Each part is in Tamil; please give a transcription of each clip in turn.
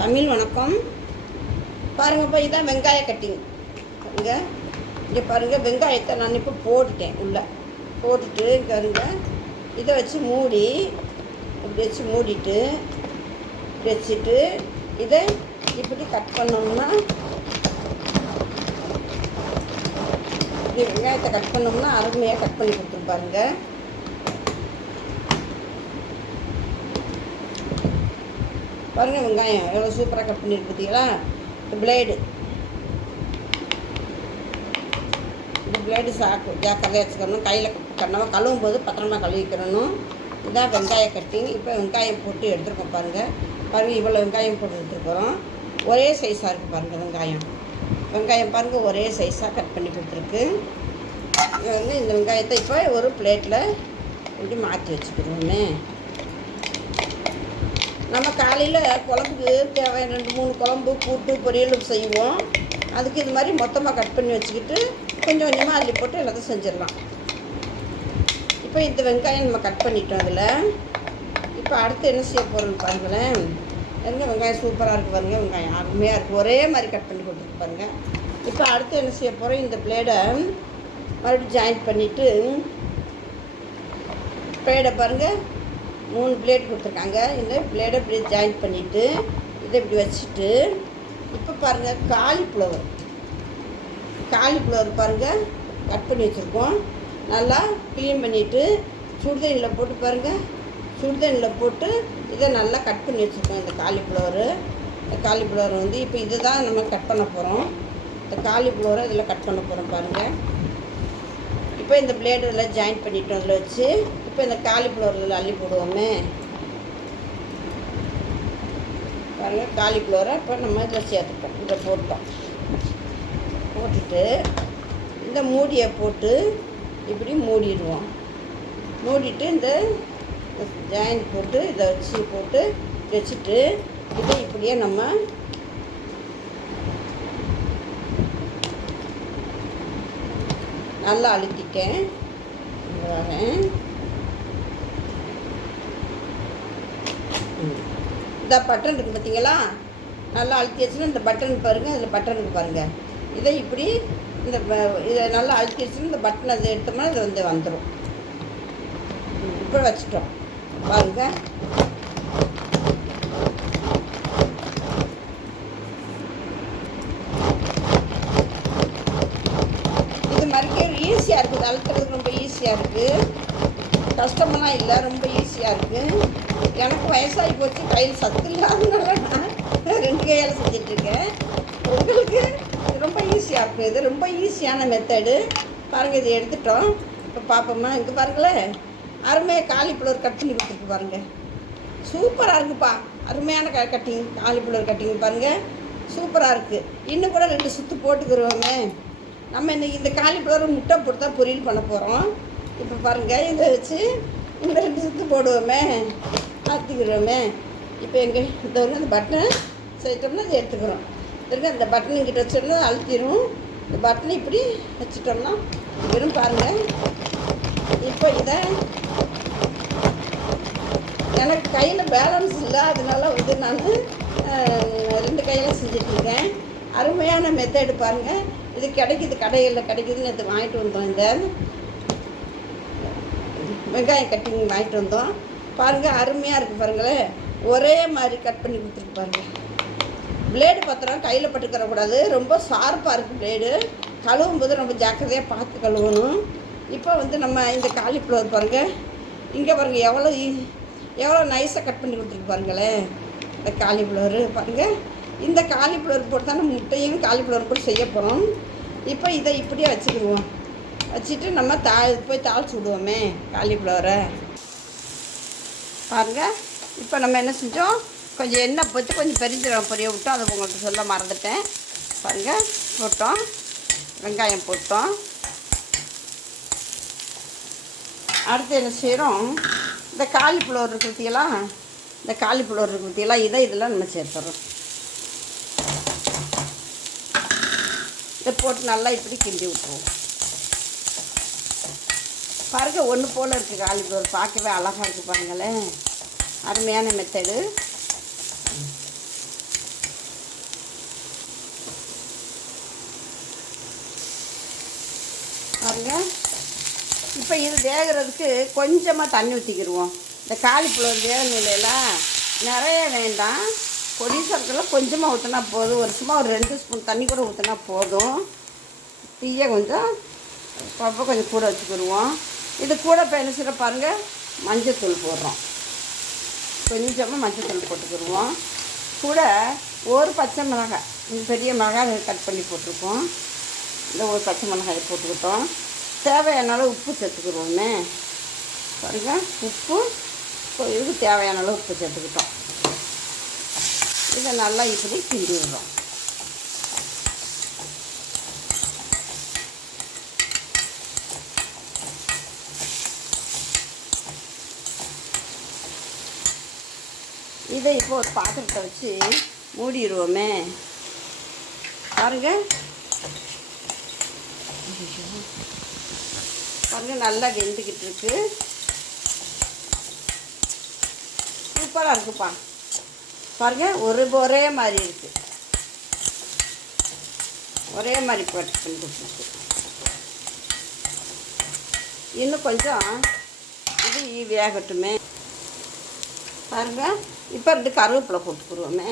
தமிழ் வணக்கம். பாருங்கப்பா இதான் வெங்காய கட்டிங் பாருங்க. இங்கே பாருங்கள் வெங்காயத்தை நான் இப்போ போட்டுட்டேன் உள்ளே. போட்டுட்டு இங்க பாருங்க. இதை வச்சு மூடி இப்படி வச்சு மூடிட்டு வச்சுட்டு இதை இப்படி கட் பண்ணோம்னா இப்படி வெங்காயத்தை கட் பண்ணோம்னா அருமையாக கட் பண்ணி கொடுத்துருப்பாருங்க பாருங்கள் வெங்காயம். எவ்வளோ சூப்பராக கட் பண்ணியிருக்கு பார்த்தீங்களா இந்த பிளேடு இந்த பிளேடு சாக்கு ஜாக்கிரதையாக வச்சுக்கணும். கையில் கண்ணமாக கழுவும் போது பத்திரமா கழுவிக்கிறணும் இதான் வெங்காய கட்டிங் இப்போ வெங்காயம் போட்டு எடுத்துருக்கோம் பாருங்கள் பாருங்கள் இவ்வளோ வெங்காயம் போட்டு எடுத்துருக்குறோம். ஒரே சைஸாக இருக்குது பாருங்கள் வெங்காயம். வெங்காயம் பாருங்கள் ஒரே சைஸாக கட் பண்ணி கொடுத்துருக்கு. இது வந்து இந்த வெங்காயத்தை இப்போ ஒரு பிளேட்டில் இப்படி மாற்றி வச்சுக்கிடுவோமே நம்ம காலையில் குழம்புக்கு தேவையான ரெண்டு மூணு குழம்பு கூட்டு பொரியலும் செய்வோம். அதுக்கு இது மாதிரி மொத்தமாக கட் பண்ணி வச்சுக்கிட்டு கொஞ்சம் கொஞ்சமாக அள்ளி போட்டு எல்லாத்தையும் செஞ்சிடலாம். இப்போ இந்த வெங்காயம் நம்ம கட் பண்ணிட்டோம் அதில். இப்போ அடுத்து என்ன செய்ய போகிறோம்னு பாருங்களேன். எங்க வெங்காயம் சூப்பராக இருக்குது பாருங்க வெங்காயம் அருமையாக இருக்குது ஒரே மாதிரி கட் பண்ணி கொடுத்துருக்கு பாருங்கள் இப்போ அடுத்து என்ன செய்ய போகிறோம் இந்த பிளேடை மறுபடியும் ஜாயின் பண்ணிவிட்டு பிளேடை பாருங்கள் மூணு பிளேட் கொடுத்துருக்காங்க. இந்த பிளேடை இப்படி ஜாயின் பண்ணிவிட்டு இதை இப்படி வச்சுட்டு இப்போ பாருங்கள் காலிஃப்ளவர் காலிஃப்ளவர் பாருங்கள் கட் பண்ணி வச்சுருக்கோம். நல்லா க்ளீன் பண்ணிவிட்டு சுடுதண்ணியில் போட்டு பாருங்கள் சுடுதண்ணியில் போட்டு இதை நல்லா கட் பண்ணி வச்சுருக்கோம் இந்த காலிஃப்ளவரு இந்த காலிஃப்ளவர் வந்து இப்போ இதை தான் நம்ம கட் பண்ண போகிறோம் இந்த காலிஃப்ளவரை இதில் கட் பண்ண போகிறோம் பாருங்கள் இப்போ இந்த பிளேடு இதில் ஜாயின் பண்ணிட்டோம் அதில் வச்சு இப்போ இந்த காலிஃப்ளவர் இதில் அள்ளி போடுவோமே. பாருங்கள் காலிஃப்ளவரை இப்போ நம்ம இதில் சேர்த்துப்போம் இதை போட்டோம். போட்டுட்டு இந்த மூடியை போட்டு இப்படி மூடிடுவோம். மூடிட்டு இந்த ஜாயின் போட்டு இதை வச்சு போட்டு வச்சுட்டு இதை இப்படியே நம்ம நல்லா அழுத்திட்டேன். வரேன் ம். இந்த பட்டன் இருக்குது பார்த்தீங்களா நல்லா அழுத்தி வச்சுன்னா இந்த பட்டன் பாருங்கள் அதில் பட்டனுக்கு பாருங்கள் இதை இப்படி இந்த இதை நல்லா அழுத்தி வச்சுன்னா இந்த பட்டன் அதை எடுத்தோம்னா இது வந்து வந்துடும் இப்போ வச்சுட்டோம். பாருங்கள் மறுக்க ஈஸியாக இருக்குது அழுத்துறது ரொம்ப ஈஸியாக இருக்குது கஷ்டமெல்லாம் இல்லை ரொம்ப ஈஸியாக இருக்குது எனக்கு வயசாகி போச்சு. கையில் சத்து இல்லாதனால நான் ரெண்டு கையால் செஞ்சிட்ருக்கேன் உங்களுக்கு ரொம்ப ஈஸியாக இருக்கும் இது ரொம்ப ஈஸியான மெத்தடு பாருங்கள் இதை எடுத்துட்டோம். இப்போ பார்ப்போமா இங்கே பாருங்களேன் அருமையாக காலிஃப்ளவர் கட் பண்ணி கொடுத்துருக்கு பாருங்கள் சூப்பராக இருக்குப்பா. அருமையான க கட்டிங் காலிஃப்ளவர் கட்டிங் பாருங்கள் சூப்பராக இருக்குது இன்னும் கூட ரெண்டு சுற்று போட்டுக்கிறோமே. நம்ம இந்த இந்த காலிஃப்ளவர் முட்டை போட்டு தான் பொரியல் பண்ண போகிறோம் இப்போ பாருங்கள் இதை வச்சு இந்த ரெண்டு சுற்று போடுவோமே ஆற்றிக்கிறோமே இப்போ எங்கள் இந்த ஒரு அந்த பட்டனை செய்யிட்டோம்னா அதை எடுத்துக்கிறோம். இருக்க அந்த பட்டன் இங்கிட்ட வச்சோம்னா அழுத்திடும் இந்த பட்டனை இப்படி வச்சுட்டோம்னா வெறும் பாருங்கள் இப்போ இதை எனக்கு கையில் பேலன்ஸ் இல்லை அதனால வந்து நான் ரெண்டு கையில் செஞ்சிட்ருக்கேன் அருமையான மெத்தடு பாருங்கள் இது கிடைக்குது கடையில் கிடைக்குதுன்னு இது வாங்கிட்டு வந்தோம் இந்த வெங்காயம் கட்டிங் வாங்கிட்டு வந்தோம். பாருங்கள் அருமையாக இருக்குது பாருங்களேன் ஒரே மாதிரி கட் பண்ணி கொடுத்துருக்கு பாருங்கள் பிளேடு பத்திரம் கையில் பட்டுக்கிறக்கூடாது ரொம்ப ஷார்ப்பாக இருக்குது பிளேடு கழுவும் போது ரொம்ப ஜாக்கிரதையாக பார்த்து கழுவணும். இப்போ வந்து நம்ம இந்த காலிஃப்ளவர் பாருங்கள் இங்கே பாருங்கள் எவ்வளோ எவ்வளோ நைஸாக கட் பண்ணி கொடுத்துருக்கு பாருங்களேன் இந்த காலிஃப்ளவர் பாருங்கள் இந்த காலிஃப்ளவர் போட்டு தான் முட்டையும் காலிஃப்ளவர் போட்டு செய்ய போகிறோம் இப்போ இதை இப்படியே வச்சுக்கிடுவோம். வச்சுட்டு நம்ம தா போய் தாளிச்சு விடுவோமே காலிஃப்ளவரை பாருங்கள் இப்போ நம்ம என்ன செஞ்சோம்? கொஞ்சம் எண்ணெய் போட்டு கொஞ்சம் பெரிஞ்சிடும் பொரிய விட்டோம். அதை உங்கள்கிட்ட சொல்ல மறந்துட்டேன். பாருங்கள் போட்டோம். வெங்காயம் போட்டோம். அடுத்து என்ன செய்கிறோம் இந்த காலிஃப்ளவர் இருக்கு இந்த காலிஃப்ளவர் இருக்கு இதை இதெல்லாம் நம்ம சேர்த்துறோம். போட்டு நல்லா இப்படி கிண்டி விட்ருவோம் பாருங்க ஒன்று போல் இருக்குது காலிஃப்ளவர் பார்க்கவே அழகாக இருக்குது பாருங்களேன். அருமையான மெத்தடு. பாருங்க. இப்போ இது வேகிறதுக்கு கொஞ்சமாக தண்ணி ஊற்றிக்கிடுவோம் இந்த காலிஃப்ளவர் வேகணும் வேகணும்லாம் நிறைய வேண்டாம். பொடி சர்க்கரை கொஞ்சமாக ஊற்றினா போதும். ஒரு சும்மா ஒரு ரெண்டு ஸ்பூன் தண்ணி கூட ஊற்றினா போதும். டீயை கொஞ்சம் பப்பை கொஞ்சம் கூட வச்சுக்கிடுவோம். இது கூட இப்போ பாருங்கள் மஞ்சத்தூள் போடுறோம். கொஞ்சமாக மஞ்சத்தூள் போட்டுக்கிடுவோம். கூட ஒரு பச்சை மிளகாய் இந்த பெரிய மிளகாய் கட் பண்ணி போட்டிருக்கோம். இந்த ஒரு பச்சை மிளகாயை போட்டுக்கிட்டோம். தேவையான அளவு உப்பு சேர்த்துக்கிடுவோமே. பாருங்க உப்பு இதுக்கு தேவையான அளவு உப்பு சேர்த்துக்கிட்டோம். இதை நல்லா இப்படி கிண்டி இதை இப்போ ஒரு பாத்திரத்தை வச்சு மூடிடுவோமே. பாருங்க. பாருங்க நல்லா வெந்துக்கிட்டு இருக்கு. சூப்பராக இருக்குப்பா. பாருங்கள் ஒரு ஒரே மாதிரி இருக்குது ஒரே மாதிரி போட்டு பண்ணி கொடுத்துருக்கு. இன்னும் கொஞ்சம் இது வேகட்டுமே. பாருங்கள் இப்போ ரெண்டு கருவேப்பிலை போட்டுக்குருவோமே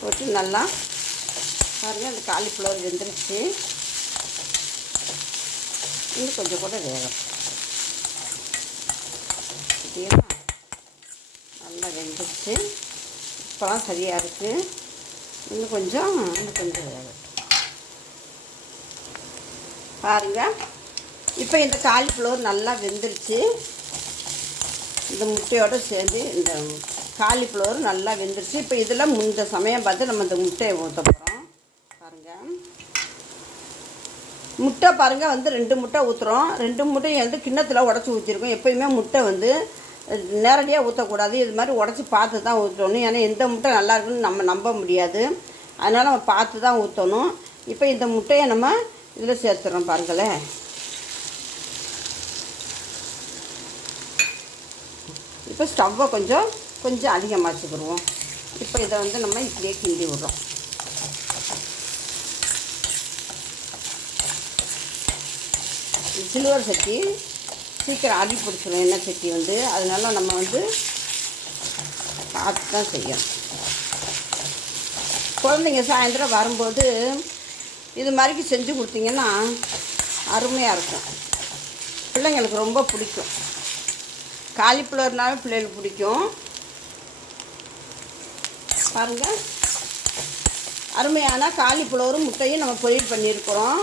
போட்டு நல்லா பாருங்கள் இந்த காலிஃப்ளவர் வெந்துருச்சு. இன்னும் கொஞ்சம் கூட வேகும் நல்லா வெந்துருச்சு. இப்போலாம் சரியாக இருக்குது இன்னும் கொஞ்சம் இன்னும் கொஞ்சம் வேகட்டும் பாருங்கள் இப்போ இந்த காலிஃப்ளவர் நல்லா வெந்துருச்சு. இந்த முட்டையோடு சேர்ந்து இந்த காலிஃப்ளவர் நல்லா வெந்துருச்சு. இப்போ இதில் இந்த சமயம் பார்த்து நம்ம இந்த முட்டையை ஊற்ற போகிறோம் பாருங்கள் முட்டை பாருங்கள் வந்து ரெண்டு முட்டை ஊற்றுறோம் ரெண்டு முட்டையும் வந்து கிண்ணத்தில் உடச்சி ஊற்றிருக்கோம் எப்பயுமே முட்டை வந்து நேரடியாக ஊற்றக்கூடாது இது மாதிரி உடச்சி பார்த்து தான் ஊற்றணும் ஏன்னா எந்த முட்டை நல்லா இருக்குன்னு நம்ம நம்ப முடியாது. அதனால் நம்ம பார்த்து தான் ஊற்றணும் இப்போ இந்த முட்டையை நம்ம இதில் சேர்த்துறோம் பாருங்களேன். இப்போ ஸ்டவ்வை கொஞ்சம் கொஞ்சம் அதிகமாக வச்சுக்கிடுவோம். இப்போ இதை வந்து நம்ம இப்படியே கிண்டி விடுறோம். சில்வர் சட்டி சீக்கிரம் அடி பிடிச்சிடும் எண்ணெய் சட்டி வந்து. அதனால நம்ம வந்து பார்த்து தான் செய்யணும். குழந்தைங்க சாயந்தரம் வரும்போது இது மாதிரிக்கு செஞ்சு கொடுத்தீங்கன்னா அருமையாக இருக்கும். பிள்ளைங்களுக்கு ரொம்ப பிடிக்கும். காலிஃப்ளவர்னாலும் பிள்ளைகளுக்கு பிடிக்கும். பாருங்கள் அருமையான காலிஃப்ளவரும் முட்டையும் நம்ம பொரியல் பண்ணியிருக்கிறோம்.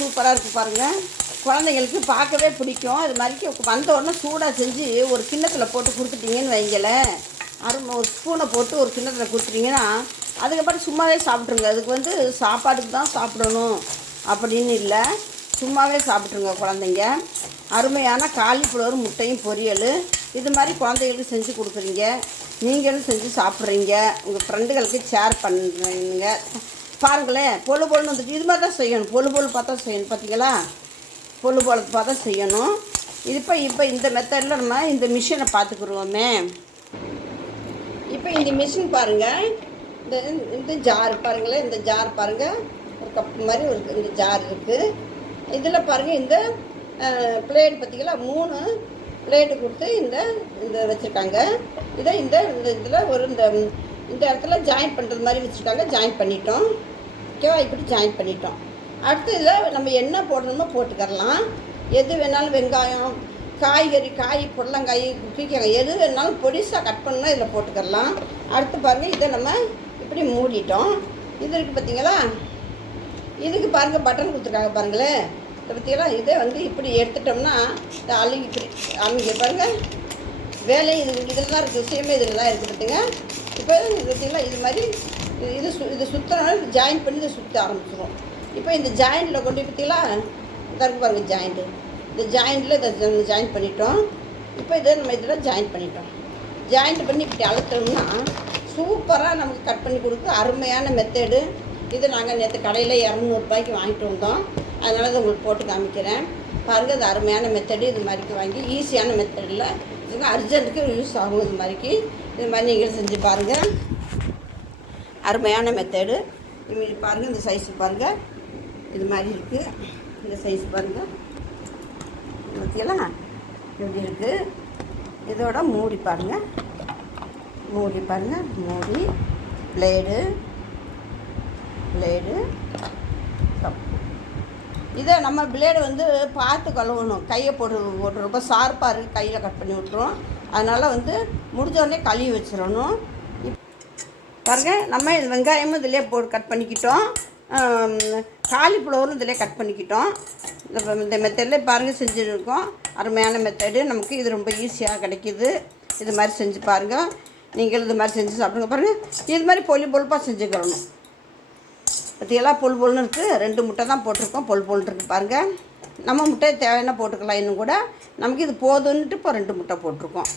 சூப்பராக இருக்குது பாருங்கள் குழந்தைங்களுக்கு பார்க்கவே பிடிக்கும். இது மாதிரி வந்த உடனே சூடாக செஞ்சு ஒரு கிண்ணத்தில் போட்டு கொடுத்துட்டீங்கன்னு வைங்களேன் அருமை ஒரு ஸ்பூனை போட்டு ஒரு கிண்ணத்தில் கொடுத்துட்டீங்கன்னா அதுக்கப்புறம் சும்மாவே சாப்பிட்ருங்க அதுக்கு வந்து சாப்பாட்டுக்கு தான் சாப்பிடணும் அப்படின்னு இல்லை. சும்மாவே சாப்பிட்ருங்க குழந்தைங்க. அருமையான காலிஃப்ளவர் முட்டையும் பொரியல். இது மாதிரி குழந்தைகளுக்கு செஞ்சு கொடுக்குறீங்க. நீங்களும் செஞ்சு சாப்பிட்றீங்க. உங்கள் ஃப்ரெண்டுகளுக்கு ஷேர் பண்ணுறீங்க பாருங்களேன் பொழு பொழுன்னு வந்துச்சு இது மாதிரி தான் செய்யணும். பொழு பொழு பார்த்தா செய்யணும் பார்த்தீங்களா? பொழு பொழு பார்த்தா செய்யணும். இது இப்போ இப்போ இந்த மெத்தடில் நம்ம இந்த மிஷினை பார்த்துக்குருவோமே இப்போ இந்த மிஷின் பாருங்கள் இந்த இந்த ஜார் பாருங்களேன் இந்த ஜார் பாருங்கள் ஒரு கப் மாதிரி ஒரு இந்த ஜார் இருக்குது இதில் பாருங்கள் இந்த பிளேட் பார்த்தீங்களா? மூணு பிளேட்டு கொடுத்து இந்த இந்த வச்சுருக்காங்க. இதை இந்த இந்த இதில் ஒரு இந்த இந்த இடத்துல ஜாயின் பண்ணுறது மாதிரி வச்சுருக்காங்க. ஜாயின் பண்ணிட்டோம். ஓகேவா இப்படி ஜாயின் பண்ணிட்டோம். அடுத்து இதில் நம்ம என்ன போடணுமோ போட்டுக்கரலாம். எது வேணாலும் வெங்காயம் காய்கறி காய் புடலங்காய் பீக்கங்காய் எது வேணாலும் பொடிசாக கட் பண்ணால் இதில் போட்டுக்கரலாம். அடுத்து பாருங்கள் இதை நம்ம இப்படி மூடிட்டோம். இது இருக்குது பார்த்தீங்களா? இதுக்கு பாருங்கள் பட்டன் கொடுத்துருக்காங்க பாருங்களேன். இதை பார்த்தீங்களா? இதை வந்து இப்படி எடுத்துட்டோம்னா இந்த அழுகி இப்படி அழுகி பாருங்கள் வேலை இது இதில் தான் இருக்குது விஷயமே இதில் தான் இருக்குது பார்த்துங்க இப்போ இது பார்த்தீங்களா இது மாதிரி இது சு இது சுற்றுறனால ஜாயின் பண்ணி இதை சுற்ற ஆரம்பிச்சிடும் இப்போ இந்த ஜாயிண்டில் கொண்டு பார்த்தீங்களா இந்த இருக்கு பாருங்கள் ஜாயிண்ட்டு இந்த ஜாயிண்டில் இதை ஜாயின் பண்ணிட்டோம். இப்போ இதை நம்ம இதில் ஜாயின் பண்ணிட்டோம். ஜாயிண்ட் பண்ணி இப்படி அழுத்தோம்னா சூப்பராக நமக்கு கட் பண்ணி கொடுக்குற அருமையான மெத்தேடு இது நாங்கள் நேற்று கடையில் இரநூறுபாய்க்கு வாங்கிட்டு வந்தோம். அதனால் இதை உங்களுக்கு போட்டு காமிக்கிறேன். பாருங்கள் அது அருமையான மெத்தடு இது மாதிரிக்கு வாங்கி ஈஸியான மெத்தடில் இது அர்ஜென்ட்டுக்கு யூஸ் ஆகும் இது மாதிரிக்கு. இது மாதிரி நீங்களும் செஞ்சு பாருங்கள் அருமையான மெத்தேடு இது பாருங்கள் இந்த சைஸ் பாருங்கள் இது மாதிரி இருக்குது இந்த சைஸ் பாருங்கள் பார்த்தீங்களா இப்படி இருக்குது இதோட மூடி பாருங்கள் மூடி பாருங்கள் மூடி. பிளேடு பிளேடு இதை நம்ம பிளேடு வந்து பார்த்து கழுவணும். கையை போட்டு போட்டு ரொம்ப ஷார்ப்பாக இருக்குது கையில் கட் பண்ணி விட்ருவோம் அதனால் வந்து முடிஞ்ச உடனே கழுவி வச்சிடணும். இப் பாருங்க நம்ம இது வெங்காயமும் இதிலே போட்டு கட் பண்ணிக்கிட்டோம். காலிஃப்ளவரும் இதிலே கட் பண்ணிக்கிட்டோம். இந்த இந்த மெத்தடில் பாருங்கள் செஞ்சுருக்கோம். அருமையான மெத்தடு நமக்கு இது ரொம்ப ஈஸியாக கிடைக்கிது. இது மாதிரி செஞ்சு பாருங்கள் நீங்கள் இது மாதிரி செஞ்சு சாப்பிடுங்க. பாருங்கள் இது மாதிரி பொலி பொழுப்பாக செஞ்சுக்கிறணும் பற்றியெல்லாம் பொல் பொல்னு இருக்குது ரெண்டு முட்டை தான் போட்டிருக்கோம். பொல் பொல்னு இருக்குது பாருங்கள் நம்ம முட்டை தேவையான போட்டுக்கலாம் இன்னும் கூட. நமக்கு இது போதுன்ட்டு இப்போ ரெண்டு முட்டை போட்டிருக்கோம்.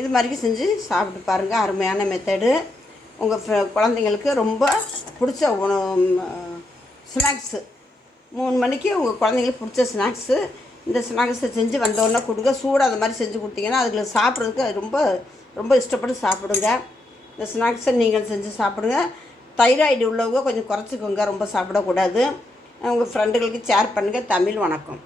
இது மாதிரி செஞ்சு சாப்பிட்டு பாருங்கள் அருமையான மெத்தடு உங்கள் குழந்தைங்களுக்கு ரொம்ப பிடிச்ச உணவு ஸ்நாக்ஸு மூணு மணிக்கு உங்கள் குழந்தைங்களுக்கு பிடிச்ச ஸ்நாக்ஸு இந்த ஸ்நாக்ஸை செஞ்சு வந்தோடனே கொடுங்க. சூடாக அது மாதிரி செஞ்சு கொடுத்தீங்கன்னா அதுங்களுக்கு சாப்பிட்றதுக்கு ரொம்ப ரொம்ப இஷ்டப்பட்டு சாப்பிடுங்க. இந்த ஸ்நாக்ஸை நீங்கள் செஞ்சு சாப்பிடுங்க. தைராய்டு உள்ளவங்க கொஞ்சம் குறைச்சிக்கோங்க ரொம்ப சாப்பிடக்கூடாது. உங்கள் ஃப்ரெண்டுகளுக்கு ஷேர் பண்ணுங்கள் தமிழ் வணக்கம்.